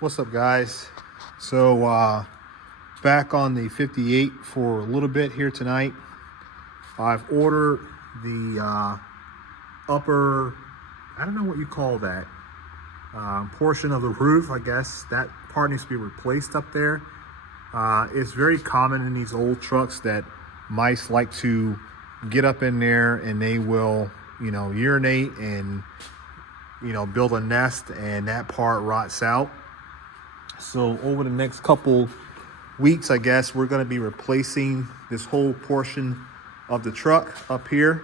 What's up, guys? So back on the 58 for a little bit here tonight. I've ordered the upper, I don't know what you call that, portion of the roof. I guess that part needs to be replaced up there. It's very common in these old trucks that mice like to get up in there and they will, urinate and, build a nest, and that part rots out. So over the next couple weeks, I guess, we're going to be replacing this whole portion of the truck up here.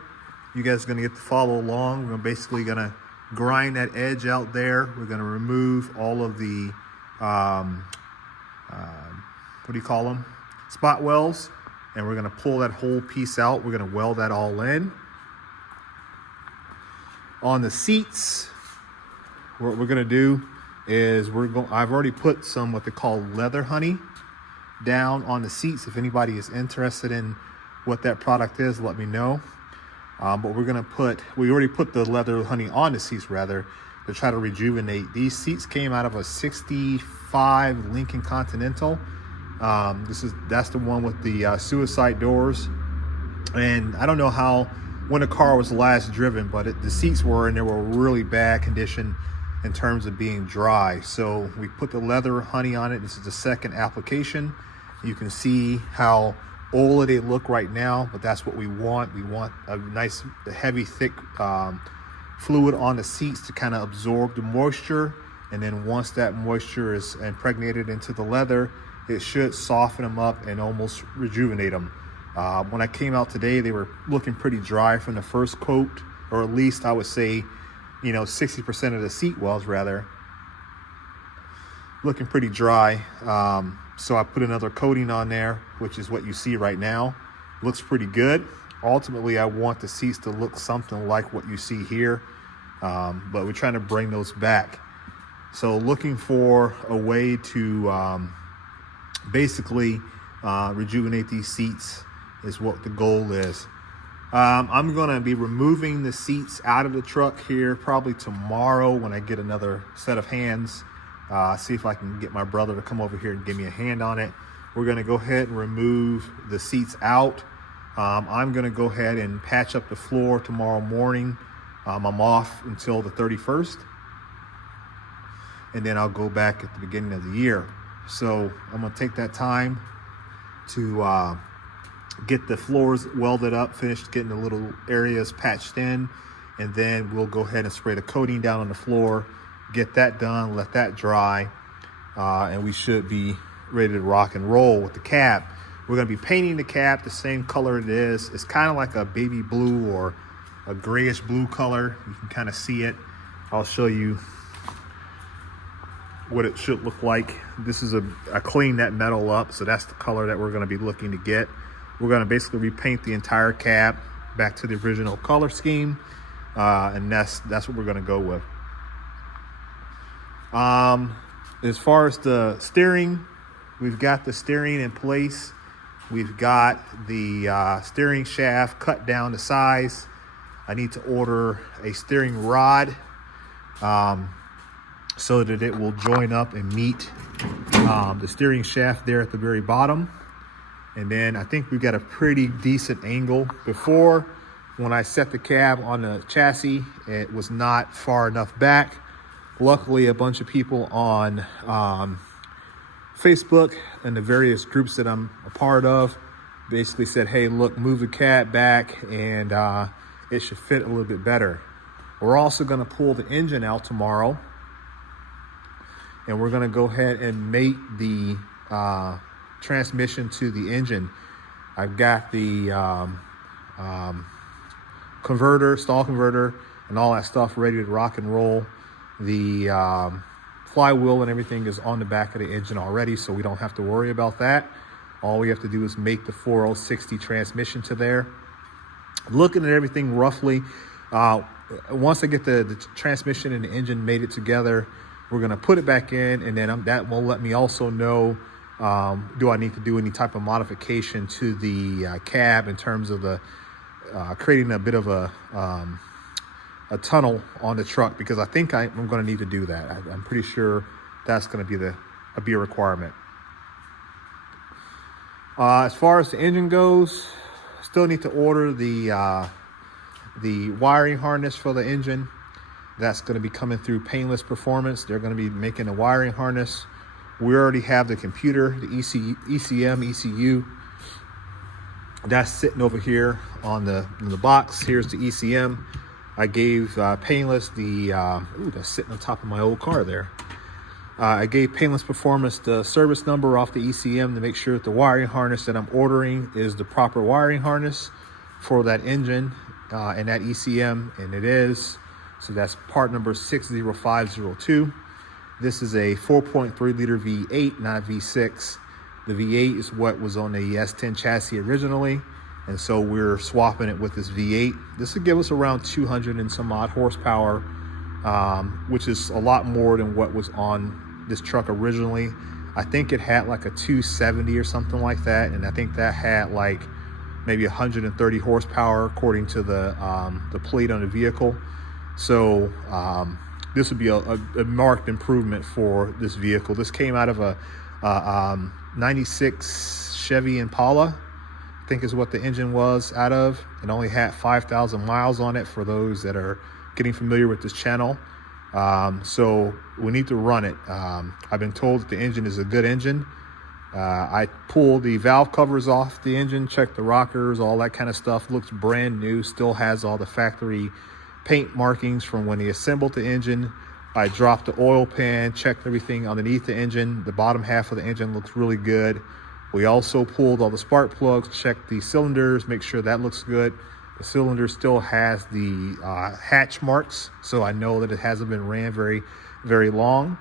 You guys are going to get to follow along. We're basically going to grind that edge out there. We're going to remove all of the, what do you call them? Spot welds. And we're going to pull that whole piece out. We're going to weld that all in. On the seats, what we're going to do is I've already put some what they call leather honey down on the seats. If anybody is interested in what that product is, let me know. But we already put the leather honey on the seats rather, to try to rejuvenate. These seats came out of a 65 Lincoln Continental. That's the one with the suicide doors. And I don't know when the car was last driven, but the seats were, and they were really bad condition in terms of being dry. So we put the leather honey on it. This is the second application. You can see how old they look right now, but that's what we want. We want a nice, heavy, thick fluid on the seats to kind of absorb the moisture. And then once that moisture is impregnated into the leather, it should soften them up and almost rejuvenate them. When I came out today, they were looking pretty dry from the first coat, or at least I would say, 60% of the seat wells rather, looking pretty dry. So I put another coating on there, which is what you see right now. Looks pretty good. Ultimately, I want the seats to look something like what you see here, but we're trying to bring those back. So looking for a way to basically rejuvenate these seats is what the goal is. I'm going to be removing the seats out of the truck here probably tomorrow when I get another set of hands. See if I can get my brother to come over here and give me a hand on it. We're going to go ahead and remove the seats out. I'm going to go ahead and patch up the floor tomorrow morning. I'm off until the 31st. And then I'll go back at the beginning of the year. So I'm going to take that time to get the floors welded up, finished getting the little areas patched in, and then we'll go ahead and spray the coating down on the floor, get that done, let that dry, and we should be ready to rock and roll with the cab. We're going to be painting the cab the same color it is. It's kind of like a baby blue or a grayish blue color. You can kind of see it. I'll show you what it should look like. This is I cleaned that metal up, so that's the color that we're going to be looking to get. We're going to basically repaint the entire cab back to the original color scheme, and that's what we're going to go with. As far as the steering, we've got the steering in place. We've got the steering shaft cut down to size. I need to order a steering rod so that it will join up and meet the steering shaft there at the very bottom. And then I think we've got a pretty decent angle. Before, when I set the cab on the chassis, it was not far enough back. Luckily, a bunch of people on Facebook and the various groups that I'm a part of basically said, hey, look, move the cab back and it should fit a little bit better. We're also going to pull the engine out tomorrow, and we're going to go ahead and mate the transmission to the engine. I've got the converter, stall converter, and all that stuff ready to rock and roll. The flywheel and everything is on the back of the engine already, so we don't have to worry about that. All we have to do is make the 4060 transmission to there. Looking at everything roughly, once I get the transmission and the engine made it together, we're going to put it back in, and then that will let me also know, do I need to do any type of modification to the cab in terms of the creating a bit of a tunnel on the truck, because I think I'm going to need to do that. I'm pretty sure that's going to be a requirement. As far as the engine goes, still need to order the wiring harness for the engine. That's going to be coming through Painless Performance. They're going to be making a wiring harness. We already have the computer, the ECM, ECU. That's sitting over here in the box. Here's the ECM. I gave Painless that's sitting on top of my old car there. I gave Painless Performance the service number off the ECM to make sure that the wiring harness that I'm ordering is the proper wiring harness for that engine and that ECM, and it is. So that's part number 60502. This is a 4.3 liter V8, not V6. The V8 is what was on the S10 chassis originally, and so we're swapping it with this V8. This will give us around 200 and some odd horsepower, which is a lot more than what was on this truck originally. I think it had like a 270 or something like that, and I think that had like maybe 130 horsepower according to the plate on the vehicle. So this would be a marked improvement for this vehicle. This came out of a 96 Chevy Impala, I think is what the engine was out of. It only had 5,000 miles on it for those that are getting familiar with this channel. So we need to run it. I've been told that the engine is a good engine. I pulled the valve covers off the engine, checked the rockers, all that kind of stuff. Looks brand new, still has all the factory paint markings from when they assembled the engine. I dropped the oil pan, checked everything underneath the engine. The bottom half of the engine looks really good. We also pulled all the spark plugs, checked the cylinders, make sure that looks good. The cylinder still has the hatch marks, so I know that it hasn't been ran very, very long.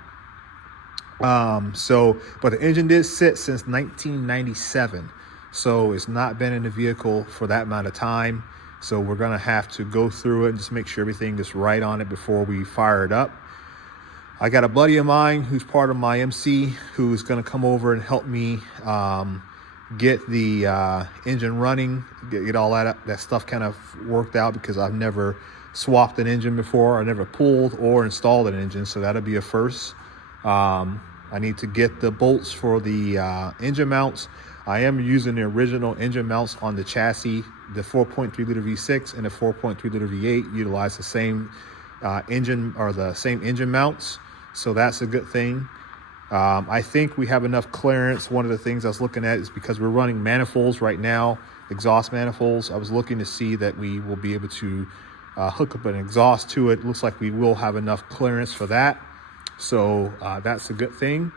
But the engine did sit since 1997, so it's not been in the vehicle for that amount of time. So we're gonna have to go through it and just make sure everything is right on it before we fire it up. I got a buddy of mine who's part of my MC who's gonna come over and help me get the engine running, get all that stuff kind of worked out, because I've never swapped an engine before. I never pulled or installed an engine, so that'll be a first. I need to get the bolts for the engine mounts. I am using the original engine mounts on the chassis. The 4.3 liter V6 and the 4.3 liter V8 utilize the same engine, or the same engine mounts, so that's a good thing. I think we have enough clearance. One of the things I was looking at is because we're running manifolds right now, exhaust manifolds. I was looking to see that we will be able to hook up an exhaust to it. Looks like we will have enough clearance for that, so that's a good thing.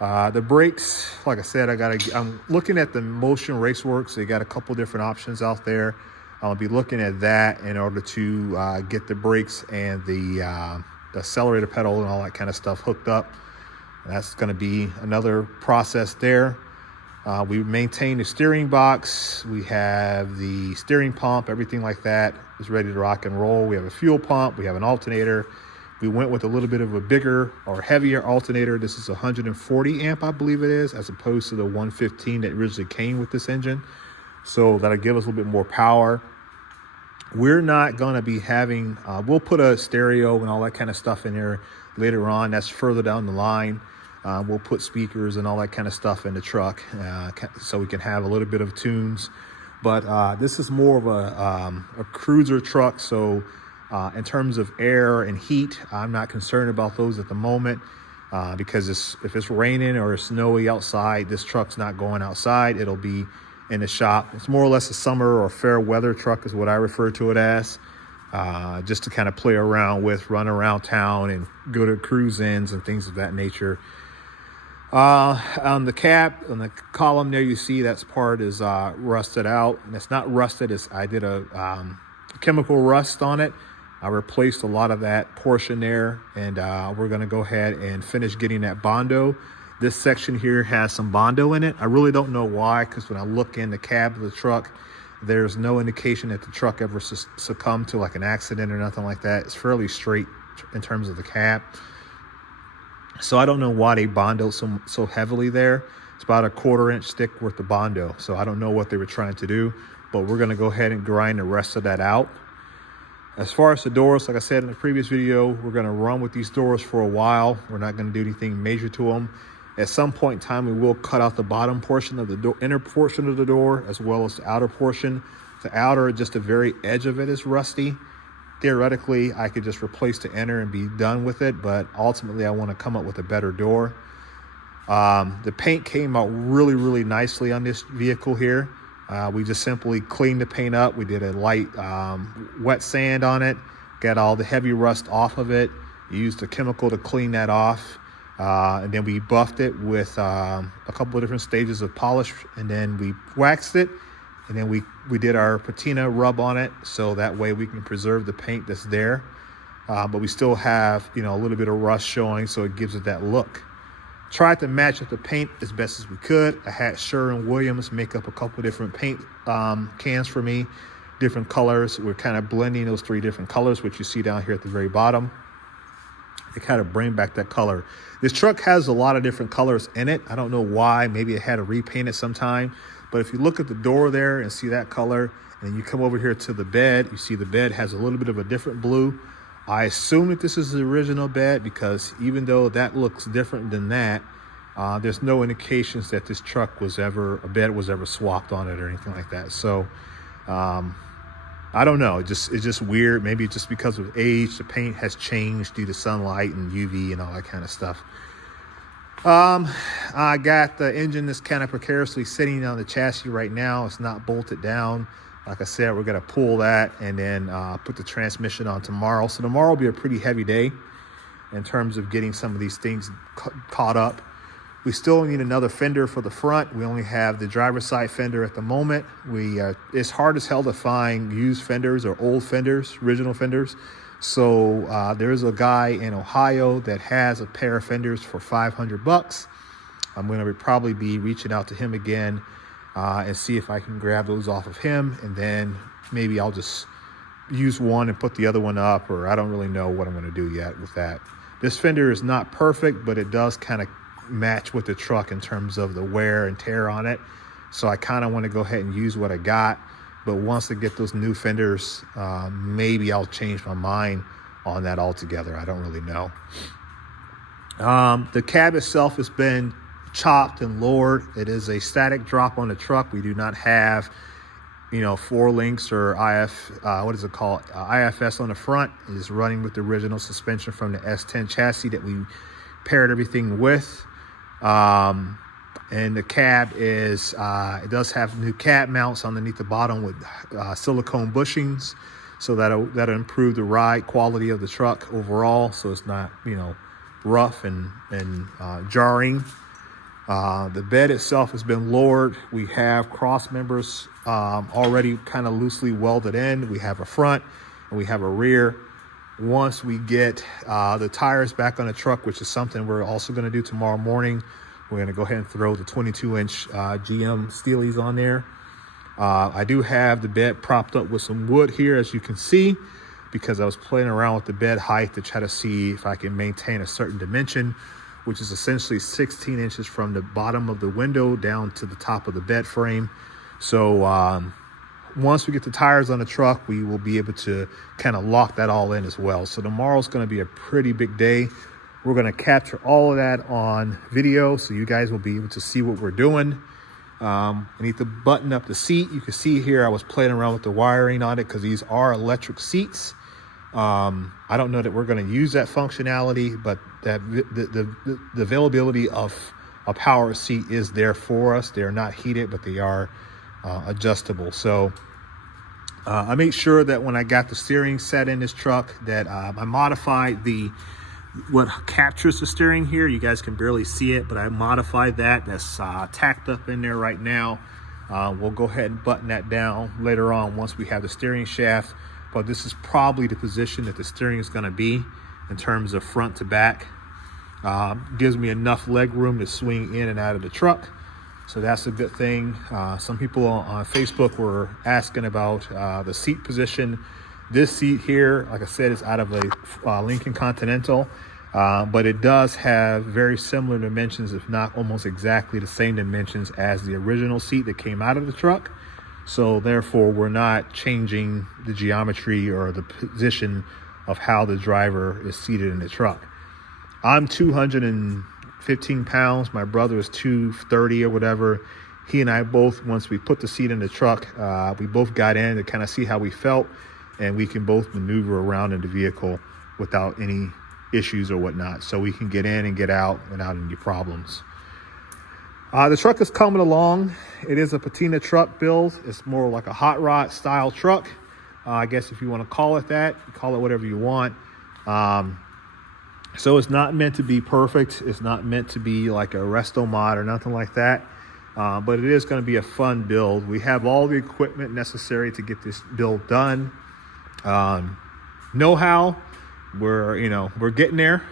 The brakes, like I said, I'm looking at the Motion Raceworks. They got a couple different options out there. I'll be looking at that in order to get the brakes and the accelerator pedal and all that kind of stuff hooked up. That's going to be another process there. We maintain the steering box. We have the steering pump, everything like that is ready to rock and roll. We have a fuel pump. We have an alternator. We went with a little bit of a bigger or heavier alternator. This is 140 amp, I believe it is, as opposed to the 115 that originally came with this engine. So that'll give us a little bit more power. We're not going to be having, we'll put a stereo and all that kind of stuff in there later on. That's further down the line. We'll put speakers and all that kind of stuff in the truck so we can have a little bit of tunes. But this is more of a cruiser truck, so in terms of air and heat, I'm not concerned about those at the moment because if it's raining or it's snowy outside, this truck's not going outside. It'll be in the shop. It's more or less a summer or fair weather truck is what I refer to it as, just to kind of play around with, run around town and go to cruise-ins and things of that nature. On the cap, on the column there, you see that part is rusted out. And it's not rusted, I did a chemical rust on it. I replaced a lot of that portion there, and we're going to go ahead and finish getting that Bondo. This section here has some Bondo in it. I really don't know why, because when I look in the cab of the truck, there's no indication that the truck ever succumbed to like an accident or nothing like that. It's fairly straight in terms of the cab. So I don't know why they Bondo so heavily there. It's about a 1/4 inch stick worth of Bondo. So I don't know what they were trying to do, but we're going to go ahead and grind the rest of that out. As far as the doors, like I said in the previous video, we're going to run with these doors for a while. We're not going to do anything major to them. At some point in time, we will cut out the bottom portion of the door, inner portion of the door, as well as the outer portion. The outer, just the very edge of it is rusty. Theoretically, I could just replace the inner and be done with it, but ultimately I want to come up with a better door. The paint came out really, really nicely on this vehicle here. We just simply cleaned the paint up. We did a light wet sand on it, got all the heavy rust off of it, used a chemical to clean that off, and then we buffed it with a couple of different stages of polish, and then we waxed it, and then we did our patina rub on it, so that way we can preserve the paint that's there, but we still have, you know, a little bit of rust showing, so it gives it that look. Tried to match up the paint as best as we could. I had Sherwin-Williams make up a couple different paint cans for me, different colors. We're kind of blending those 3 different colors, which you see down here at the very bottom. They kind of bring back that color. This truck has a lot of different colors in it. I don't know why. Maybe it had to repaint it sometime. But if you look at the door there and see that color, and you come over here to the bed, you see the bed has a little bit of a different blue. I assume that this is the original bed, because even though that looks different than that, there's no indications that this truck was ever, a bed was ever swapped on it or anything like that. So I don't know. It's just weird. Maybe just because of age, the paint has changed due to sunlight and UV and all that kind of stuff. I got the engine that's kind of precariously sitting on the chassis right now. It's not bolted down. Like I said, we're going to pull that and then put the transmission on tomorrow. So tomorrow will be a pretty heavy day in terms of getting some of these things caught up. We still need another fender for the front. We only have the driver's side fender at the moment. It's hard as hell to find used fenders or old fenders, original fenders. So there's a guy in Ohio that has a pair of fenders for $500. I'm going to probably be reaching out to him again and see if I can grab those off of him, and then maybe I'll just use one and put the other one up, or I don't really know what I'm going to do yet with that. This fender is not perfect, but it does kind of match with the truck in terms of the wear and tear on it. So I kind of want to go ahead and use what I got, but once I get those new fenders, maybe I'll change my mind on that altogether. I don't really know. The cab itself has been chopped and lowered. It is a static drop on the truck. We do not have, you know, 4 links or IFS on the front. It is running with the original suspension from the S10 chassis that we paired everything with. And the cab is, it does have new cab mounts underneath the bottom with silicone bushings. So that'll improve the ride quality of the truck overall. So it's not, you know, rough and jarring. The bed itself has been lowered. We have cross members already kind of loosely welded in. We have a front and we have a rear. Once we get the tires back on the truck, which is something we're also going to do tomorrow morning, we're going to go ahead and throw the 22-inch GM Steelies on there. I do have the bed propped up with some wood here, as you can see, because I was playing around with the bed height to try to see if I can maintain a certain dimension, which is essentially 16 inches from the bottom of the window down to the top of the bed frame. So once we get the tires on the truck, we will be able to kind of lock that all in as well. So tomorrow's going to be a pretty big day. We're going to capture all of that on video, so you guys will be able to see what we're doing. I need to button up the seat. You can see here I was playing around with the wiring on it because these are electric seats. I don't know that we're going to use that functionality, but that the availability of a power seat is there for us. They are not heated, but they are adjustable. So I made sure that when I got the steering set in this truck that I modified what captures the steering here. You guys can barely see it, but I modified that. That's tacked up in there right now. We'll go ahead and button that down later on once we have the steering shaft. But this is probably the position that the steering is going to be in terms of front to back. Gives me enough leg room to swing in and out of the truck. So that's a good thing. Some people on Facebook were asking about the seat position. This seat here, like I said, is out of a Lincoln Continental, but it does have very similar dimensions, if not almost exactly the same dimensions as the original seat that came out of the truck. So therefore, we're not changing the geometry or the position of how the driver is seated in the truck. I'm 215 pounds. My brother is 230 or whatever. He and I both, once we put the seat in the truck, we both got in to kind of see how we felt, and we can both maneuver around in the vehicle without any issues or whatnot. So we can get in and get out without any problems. The truck is coming along. It is a patina truck build. It's more like a hot rod style truck. I guess if you want to call it that, call it whatever you want. So it's not meant to be perfect. It's not meant to be like a resto mod or nothing like that. But it is going to be a fun build. We have all the equipment necessary to get this build done. Know-how, we're getting there.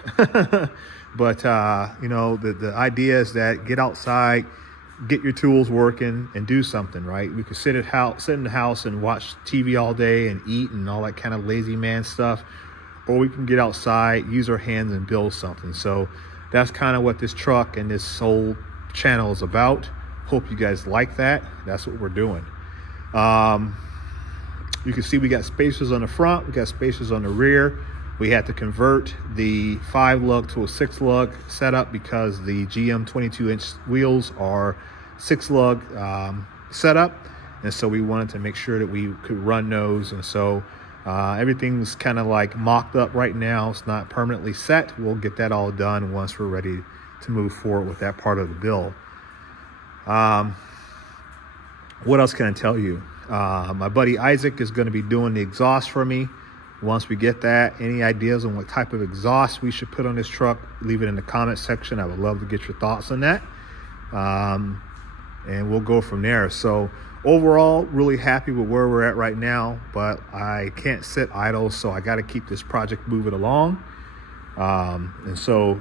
But, the idea is that get outside, get your tools working, and do something, right? We could sit in the house and watch TV all day and eat and all that kind of lazy man stuff. Or we can get outside, use our hands, and build something. So that's kind of what this truck and this whole channel is about. Hope you guys like that. That's what we're doing. You can see we got spacers on the front. We got spacers on the rear. We had to convert the 5-lug to a 6-lug setup because the GM 22-inch wheels are 6-lug setup. And so we wanted to make sure that we could run those. And so everything's kind of like mocked up right now. It's not permanently set. We'll get that all done once we're ready to move forward with that part of the build. What else can I tell you? My buddy Isaac is going to be doing the exhaust for me. Once we get that, any ideas on what type of exhaust we should put on this truck, leave it in the comment section. I would love to get your thoughts on that. And we'll go from there. So overall, really happy with where we're at right now, but I can't sit idle, so I got to keep this project moving along. And so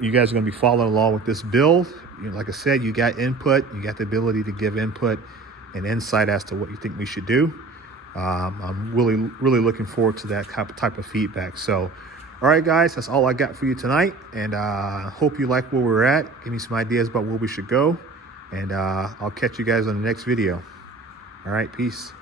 you guys are going to be following along with this build. Like I said, you got input, you got the ability to give input and insight as to what you think we should do. I'm really looking forward to that type of feedback. So, all right, guys, that's all I got for you tonight. And hope you like where we're at. Give me some ideas about where we should go. And I'll catch you guys on the next video. All right, peace.